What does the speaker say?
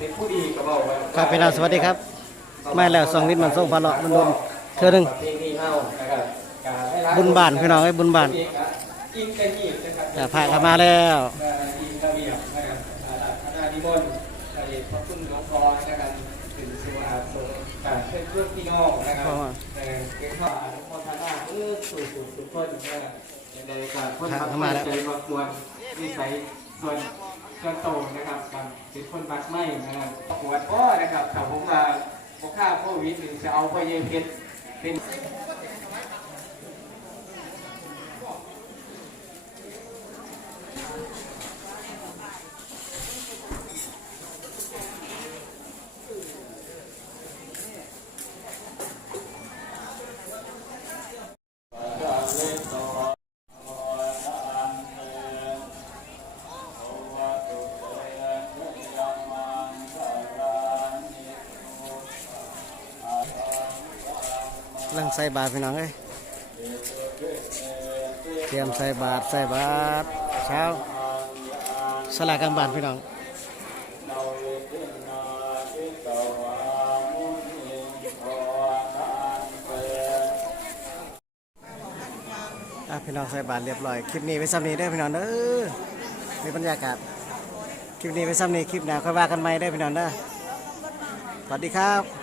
เป็นผู้ดีก็บอกว่าครับพี่น้องสวัสดีครับมาแล้วสองลิตรมันส่งพาเลาะมันโดนเธอหนึ่งเพลงนี้เฮานะครับการให้รักบุญบานพี่น้องไอ้ยบุญบานอินกันยีบนะครับจะพากันมาแล้วเอ่ออินระเบียบนะครับอ่าคณะนิมนต์พระเดชพระคุณหลวงพ่อนะครับถึงสุอาสงการเพื่อนเพื่อนพี่น้องนะครับเออเป็นข้ออนุโมทนาเออสู่สู่สุขคนนะครับยังไงก็คนทำมาใจมาควรนิสัยส่วน ส่วนโตนะครับกับเป็นคนบักไม่นะครับปวดพ่อนะครับถ้าผมมาบกข้าโควิดหนึ่งจะเอาไปเย็นเพชรเป็น กำลังใส่บาตรพี่น้องเอ้ยเตรียมใส่บาตรใส่บาตรเช้าสลากลางบ้านพี่น้องอะพี่น้องใส่บาตรเรียบร้อย คลิปนี้ไว้ซ้ำนี้ได้พี่น้องเด้อในบรรยากาศคลิปนี้ไว้ซ้ำนี้คลิปหน้าค่อยว่ากันใหม่ได้พี่น้องเด้อสวัสดีครับ